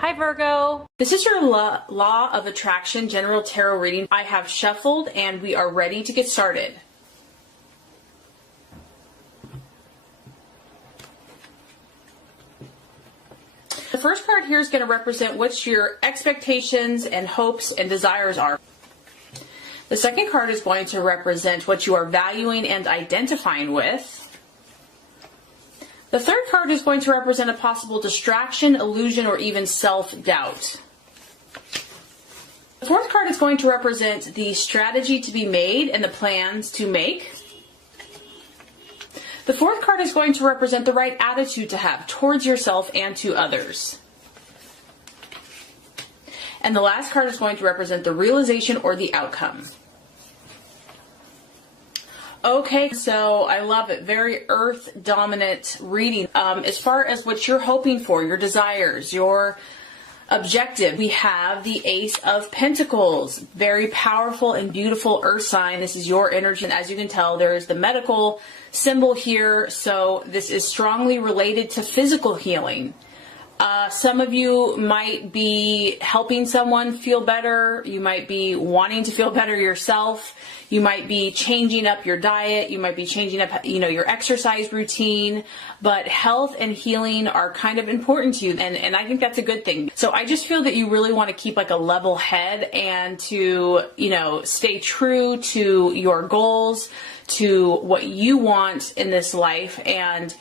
Hi Virgo. This is your Law of Attraction General Tarot reading. I have shuffled and we are ready to get started. The first card here is going to represent what your expectations and hopes and desires are. The second card is going to represent what you are valuing and identifying with. The third card is going to represent a possible distraction, illusion, or even self-doubt. The fourth card is going to represent the strategy to be made and the plans to make. The fourth card is going to represent the right attitude to have towards yourself and to others. And the last card is going to represent the realization or the outcome. Okay, so I love it. Very earth dominant reading. As far as what you're hoping for, your desires, your objective, we have the Ace of Pentacles. Very powerful and beautiful earth sign. This is your energy. And as you can tell, there is the medical symbol here. So this is strongly related to physical healing. Some of you might be helping someone feel better. You might be wanting to feel better yourself. You might be changing up your diet. You might be changing up, your exercise routine. But health and healing are kind of important to you. And I think that's a good thing. So I just feel that you really want to keep like a level head and to, stay true to your goals, to what you want in this life. And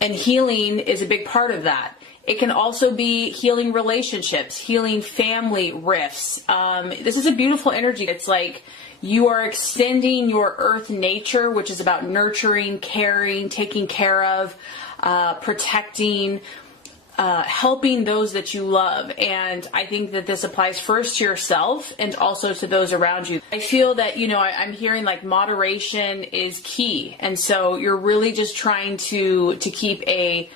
healing is a big part of that. It can also be healing relationships, healing family rifts. This is a beautiful energy. It's like you are extending your earth nature, which is about nurturing, caring, taking care of, protecting, helping those that you love. And I think that this applies first to yourself and also to those around you. I feel that, I'm hearing like moderation is key. And so you're really just trying to keep a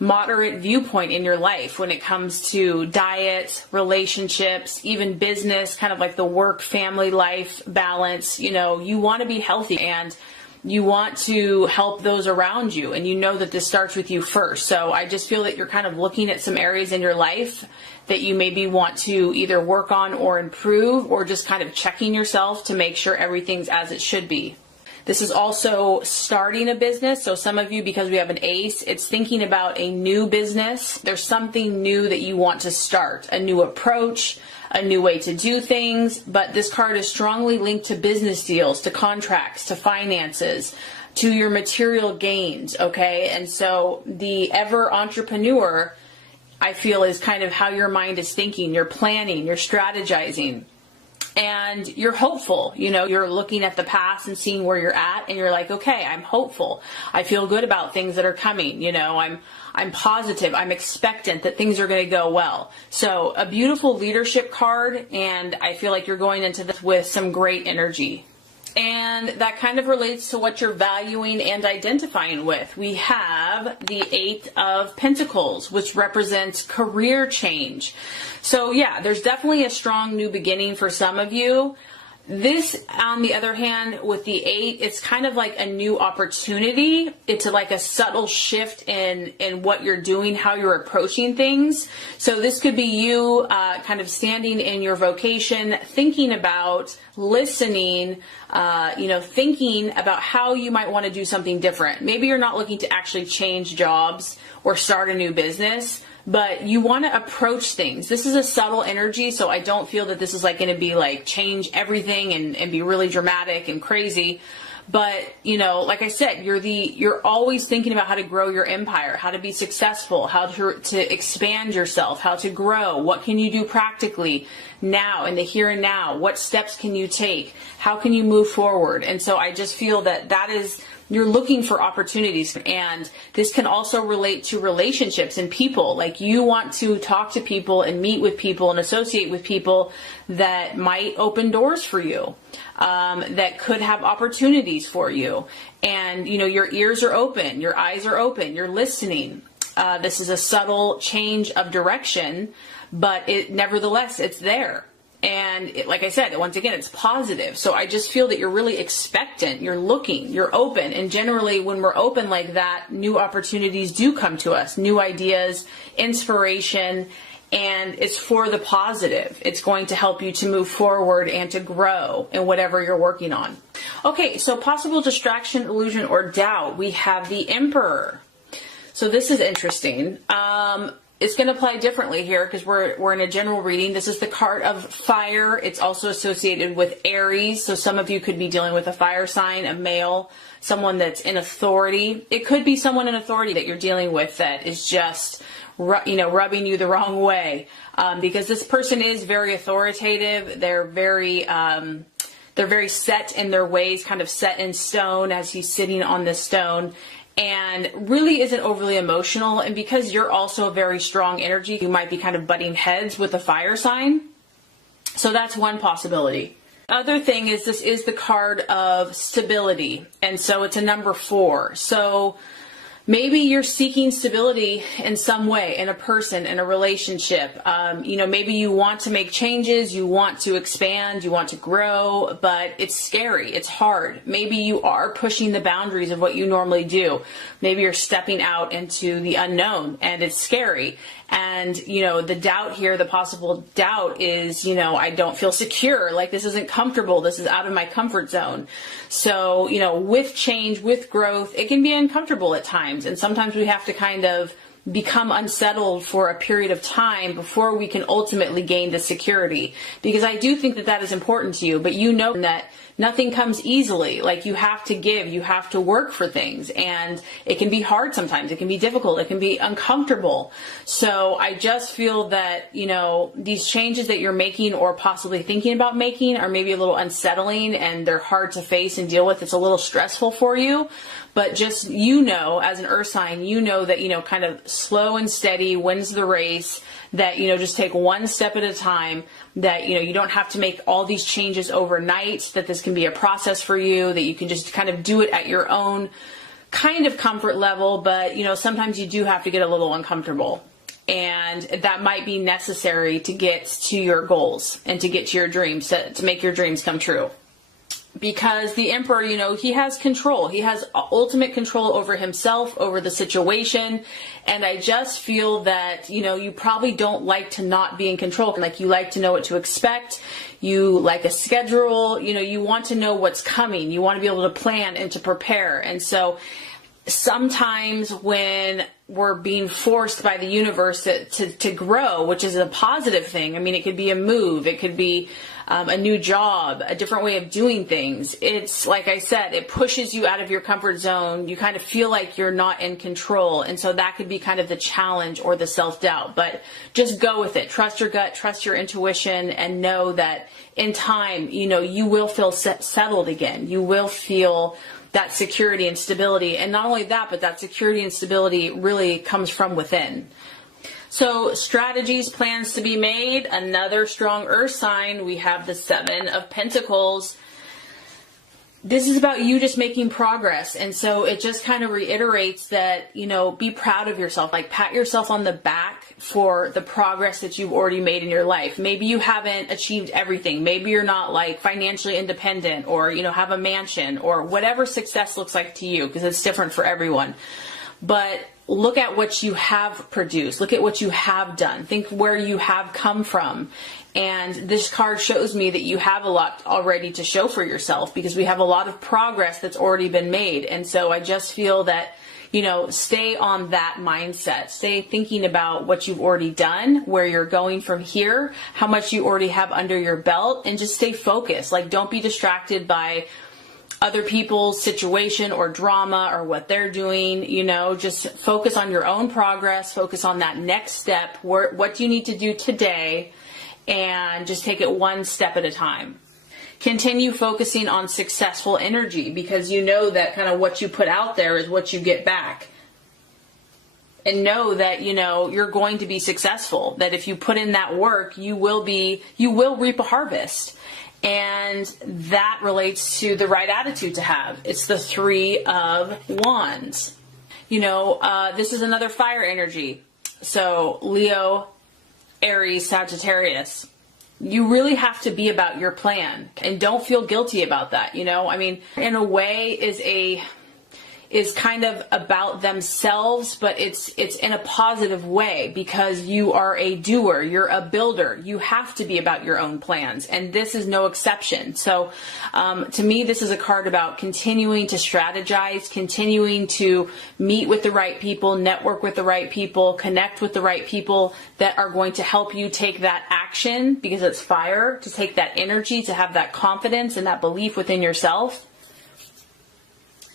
moderate viewpoint in your life when it comes to diet, relationships, even business, kind of like the work, family life balance. You want to be healthy and you want to help those around you. And you know that this starts with you first. So I just feel that you're kind of looking at some areas in your life that you maybe want to either work on or improve, or just kind of checking yourself to make sure everything's as it should be. This is also starting a business. So some of you, because we have an ace, it's thinking about a new business. There's something new that you want to start, a new approach, a new way to do things. But this card is strongly linked to business deals, to contracts, to finances, to your material gains. Okay. And so the ever entrepreneur, I feel, is kind of how your mind is thinking. You're planning, you're strategizing. And you're hopeful, you're looking at the past and seeing where you're at, and you're like, okay, I'm hopeful. I feel good about things that are coming. I'm positive. I'm expectant that things are going to go well. So a beautiful leadership card, and I feel like you're going into this with some great energy. And that kind of relates to what you're valuing and identifying with. We have the Eight of Pentacles, which represents career change. So yeah, there's definitely a strong new beginning for some of you. This, on the other hand, with the eight, it's kind of like a new opportunity. It's like a subtle shift in what you're doing, how you're approaching things. So this could be you kind of standing in your vocation, thinking about listening, thinking about how you might want to do something different. Maybe you're not looking to actually change jobs or start a new business, but you want to approach things. This is a subtle energy, so I don't feel that this is like going to be like change everything and be really dramatic and crazy. But, like I said, you're always thinking about how to grow your empire, how to be successful, how to expand yourself, how to grow. What can you do practically now, in the here and now? What steps can you take? How can you move forward? And so I just feel that is, you're looking for opportunities. And this can also relate to relationships and people. Like you want to talk to people and meet with people and associate with people that might open doors for you, that could have opportunities for you. And, your ears are open, your eyes are open, you're listening. This is a subtle change of direction, but nevertheless, it's there. And like I said, once again, it's positive. So I just feel that you're really expectant, you're looking, you're open. And generally when we're open like that, new opportunities do come to us, new ideas, inspiration, and it's for the positive. It's going to help you to move forward and to grow in whatever you're working on. Okay, so possible distraction, illusion, or doubt. We have the Emperor. So this is interesting. It's going to apply differently here because we're in a general reading. This is the card of fire. It's also associated with Aries. So some of you could be dealing with a fire sign, a male, someone that's in authority. It could be someone in authority that you're dealing with that is just, rubbing you the wrong way. Because this person is very authoritative. They're very set in their ways, kind of set in stone as he's sitting on this stone, and really isn't overly emotional. And because you're also a very strong energy, you might be kind of butting heads with the fire sign. So that's one possibility. Other thing is, this is the card of stability. And so it's a number 4. So maybe you're seeking stability in some way, in a person, in a relationship. Maybe you want to make changes, you want to expand, you want to grow, but it's scary, it's hard. Maybe you are pushing the boundaries of what you normally do. Maybe you're stepping out into the unknown, and it's scary. And, the doubt here, the possible doubt is, I don't feel secure. Like, this isn't comfortable. This is out of my comfort zone. So, with change, with growth, it can be uncomfortable at times. And sometimes we have to kind of become unsettled for a period of time before we can ultimately gain the security. Because I do think that that is important to you, but that nothing comes easily. Like, you have to give, you have to work for things, and it can be hard sometimes. It can be difficult. It can be uncomfortable. So I just feel that, these changes that you're making or possibly thinking about making are maybe a little unsettling, and they're hard to face and deal with. It's a little stressful for you. But just, as an earth sign, that, kind of slow and steady wins the race, that, just take one step at a time, that, you don't have to make all these changes overnight, that this can be a process for you, that you can just kind of do it at your own kind of comfort level. But, sometimes you do have to get a little uncomfortable, and that might be necessary to get to your goals and to get to your dreams, to make your dreams come true. Because the Emperor, he has control. He has ultimate control over himself, over the situation. And I just feel that, you probably don't like to not be in control. Like, you like to know what to expect. You like a schedule. You want to know what's coming. You want to be able to plan and to prepare. And so sometimes when we're being forced by the universe to grow, which is a positive thing. I mean, it could be a move. It could be a new job, a different way of doing things. It's, like I said, it pushes you out of your comfort zone. You kind of feel like you're not in control. And so that could be kind of the challenge or the self-doubt. But just go with it. Trust your gut, trust your intuition, and know that in time, you will feel settled again. You will feel that security and stability. And not only that, but that security and stability really comes from within. So strategies, plans to be made. Another strong earth sign. We have the 7 of Pentacles. This is about you just making progress. And so it just kind of reiterates that, be proud of yourself. Like, pat yourself on the back for the progress that you've already made in your life. Maybe you haven't achieved everything. Maybe you're not like financially independent, or, have a mansion, or whatever success looks like to you, because it's different for everyone. But look at what you have produced. Look at what you have done. Think where you have come from. And this card shows me that you have a lot already to show for yourself, because we have a lot of progress that's already been made. And so I just feel that, stay on that mindset. Stay thinking about what you've already done, where you're going from here, how much you already have under your belt, and just stay focused. Like, don't be distracted by other people's situation or drama or what they're doing. Just focus on your own progress, focus on that next step. What do you need to do today? And just take it one step at a time. Continue focusing on successful energy, because that kind of what you put out there is what you get back. And know that, you're going to be successful. That if you put in that work, you will reap a harvest. And that relates to the right attitude to have. It's the 3 of Wands. This is another fire energy. So Leo, Aries, Sagittarius. You really have to be about your plan, and don't feel guilty about that. In a way is kind of about themselves, but it's in a positive way, because you are a doer, you're a builder. You have to be about your own plans, and this is no exception. So to me, this is a card about continuing to strategize, continuing to meet with the right people, network with the right people, connect with the right people that are going to help you take that action, because it's fire, to take that energy, to have that confidence and that belief within yourself,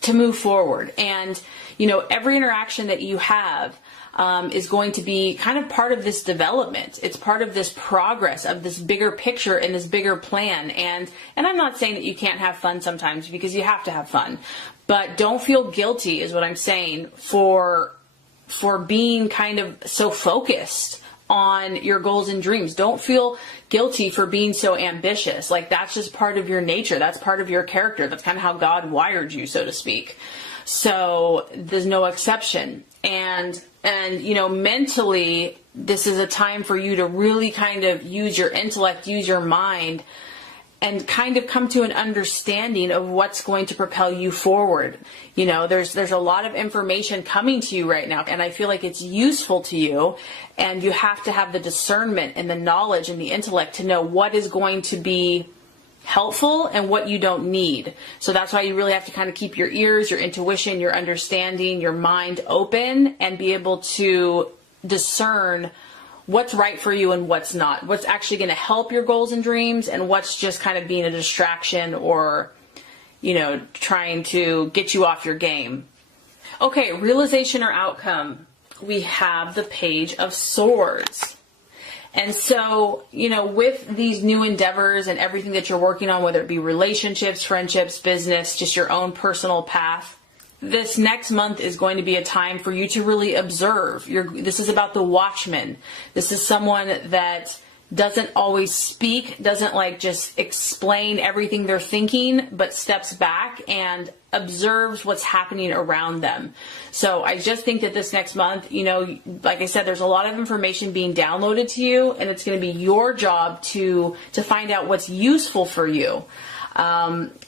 to move forward. And, you know, every interaction that you have is going to be kind of part of this development. It's part of this progress of this bigger picture and this bigger plan. And I'm not saying that you can't have fun sometimes, because you have to have fun, but don't feel guilty is what I'm saying for being kind of so focused on your goals and dreams. Don't feel guilty for being so ambitious. Like, that's just part of your nature. That's part of your character. That's kind of how God wired you, so to speak. So there's no exception. And you know, mentally, this is a time for you to really kind of use your intellect, use your mind, and kind of come to an understanding of what's going to propel you forward. You know, there's a lot of information coming to you right now, and I feel like it's useful to you, and you have to have the discernment and the knowledge and the intellect to know what is going to be helpful and what you don't need. So that's why you really have to kind of keep your ears, your intuition, your understanding, your mind open, and be able to discern what's right for you and what's not, what's actually going to help your goals and dreams, and what's just kind of being a distraction or, you know, trying to get you off your game. Okay, realization or outcome. We have the Page of Swords. And so, you know, with these new endeavors and everything that you're working on, whether it be relationships, friendships, business, just your own personal path, this next month is going to be a time for you to really observe. This is about the watchman. This is someone that doesn't always speak, doesn't like just explain everything they're thinking, but steps back and observes what's happening around them. So I just think that this next month, you know, like I said, there's a lot of information being downloaded to you, and it's going to be your job to find out what's useful for you.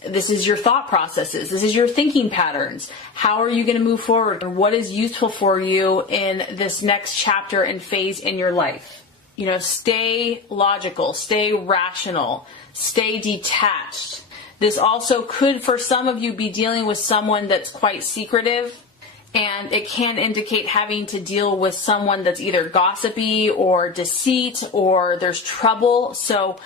This is your thought processes. This is your thinking patterns. How are you going to move forward? And what is useful for you in this next chapter and phase in your life? You know, stay logical, stay rational, stay detached. This also could, for some of you, be dealing with someone that's quite secretive, and it can indicate having to deal with someone that's either gossipy or deceit, or there's trouble. So,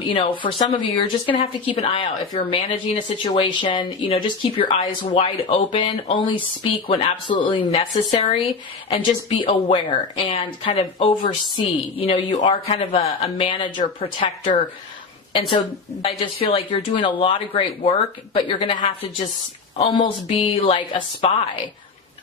you know, for some of you, you're just going to have to keep an eye out. If you're managing a situation, you know, just keep your eyes wide open, only speak when absolutely necessary, and just be aware and kind of oversee. You know, you are kind of a manager, protector. And so I just feel like you're doing a lot of great work, but you're going to have to just almost be like a spy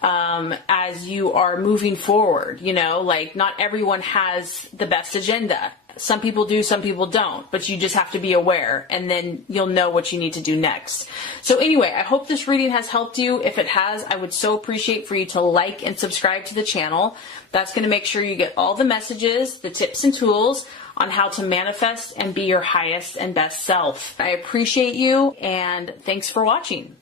as you are moving forward. You know, like, not everyone has the best agenda. Some people do, some people don't, but you just have to be aware, and then you'll know what you need to do next. So anyway, I hope this reading has helped you. If it has, I would so appreciate for you to like and subscribe to the channel. That's going to make sure you get all the messages, the tips and tools on how to manifest and be your highest and best self. I appreciate you, and thanks for watching.